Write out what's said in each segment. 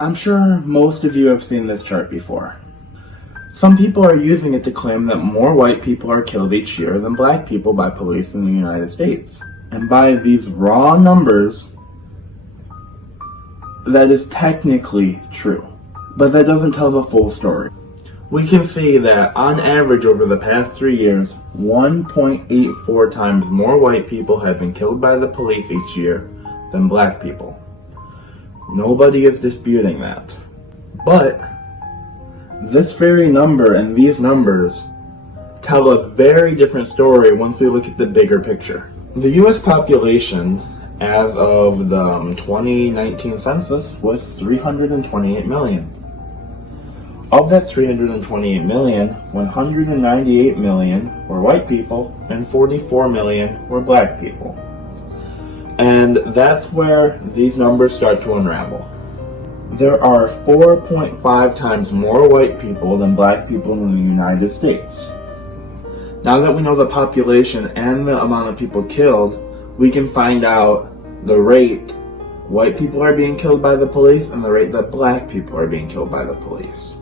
I'm sure most of you have seen this chart before. Some people are using it to claim that more white people are killed each year than black people by police in the United States. And by these raw numbers, that is technically true. But that doesn't tell the full story. We can see that on average over the past 3 years, 1.84 times more white people have been killed by the police each year than black people. Nobody is disputing that. But this very number and these numbers tell a very different story once we look at the bigger picture. The US population as of the 2019 census was 328 million. Of that 328 million, 198 million were white people and 44 million were black people. And that's where these numbers start to unravel. There are 4.5 times more white people than black people in the United States. Now that we know the population and the amount of people killed, we can find out the rate white people are being killed by the police and the rate that black people are being killed by the police.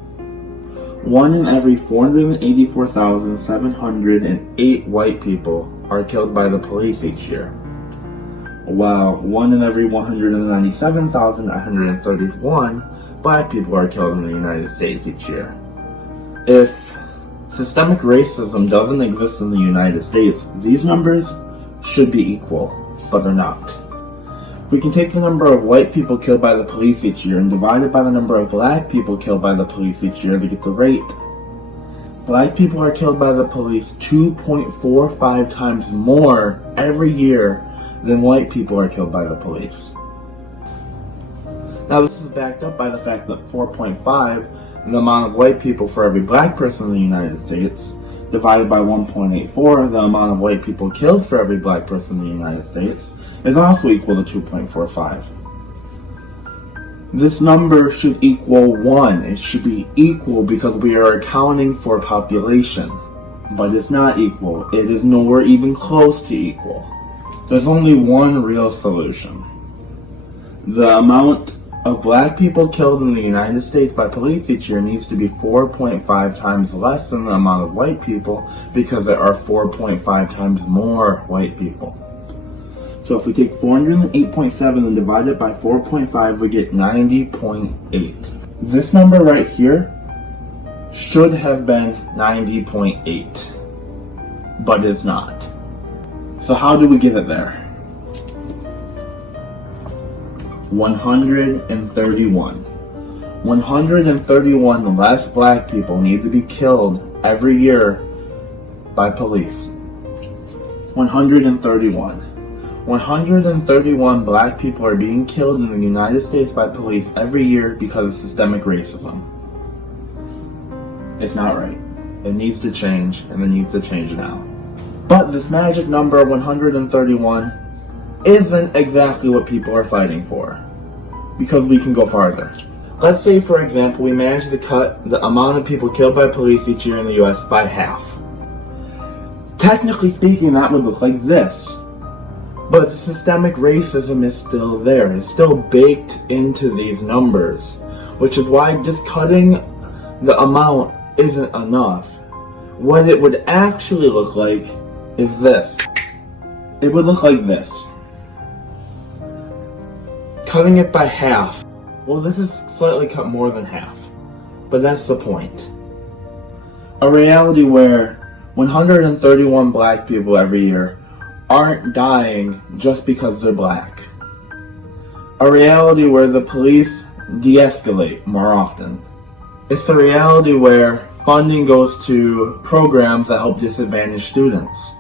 1 in every 484,708 white people are killed by the police each year, while 1 in every 197,131 black people are killed in the United States each year. If systemic racism doesn't exist in the United States, these numbers should be equal, but they're not. We can take the number of white people killed by the police each year and divide it by the number of black people killed by the police each year to get the rate. Black people are killed by the police 2.45 times more every year than white people are killed by the police. Now this is backed up by the fact that 4.5, the amount of white people for every black person in the United States, divided by 1.84, the amount of white people killed for every black person in the United States, is also equal to 2.45. This number should equal 1. It should be equal because we are accounting for population. But it's not equal. It is nowhere even close to equal. There's only one real solution. The amount of black people killed in the United States by police each year needs to be 4.5 times less than the amount of white people because there are 4.5 times more white people. So if we take 408.7 and divide it by 4.5, we get 90.8. This number right here should have been 90.8, but it's not. So how do we get it there? 131. 131 less black people need to be killed every year by police. 131. 131 black people are being killed in the United States by police every year because of systemic racism. It's not right. It needs to change, and it needs to change now. But this magic number 131 isn't exactly what people are fighting for, because we can go farther. Let's say, for example, we manage to cut the amount of people killed by police each year in the US by half. Technically speaking, that would look like this. But the systemic racism is still there. It's still baked into these numbers, which is why just cutting the amount isn't enough. What it would actually look like is this. It would look like this. Cutting it by half. Well, this is slightly cut more than half, but that's the point. A reality where 131 black people every year aren't dying just because they're black. A reality where the police de-escalate more often. It's a reality where funding goes to programs that help disadvantaged students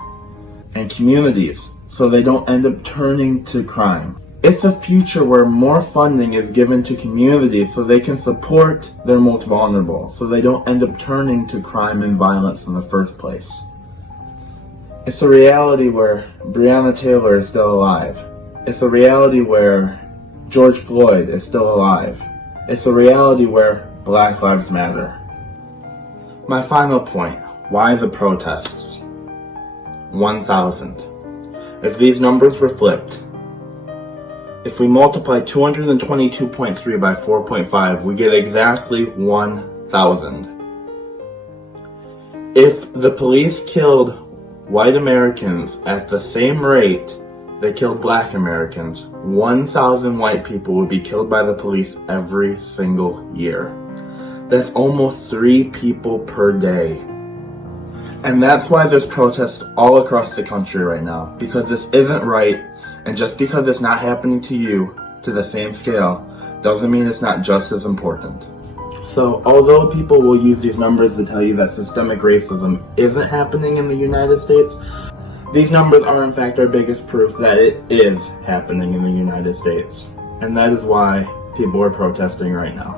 and communities so they don't end up turning to crime. It's a future where more funding is given to communities so they can support their most vulnerable, so they don't end up turning to crime and violence in the first place. It's a reality where Breonna Taylor is still alive. It's a reality where George Floyd is still alive. It's a reality where Black Lives Matter. My final point, why the protests? 1,000. If these numbers were flipped, If we multiply 222.3 by 4.5, we get exactly 1,000. If the police killed white Americans at the same rate they killed black Americans, 1,000 white people would be killed by the police every single year. That's almost 3 people per day. And that's why there's protests all across the country right now, because this isn't right, and just because it's not happening to you to the same scale doesn't mean it's not just as important. So, although people will use these numbers to tell you that systemic racism isn't happening in the United States, these numbers are in fact our biggest proof that it is happening in the United States. And that is why people are protesting right now.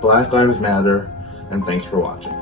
Black Lives Matter, and thanks for watching.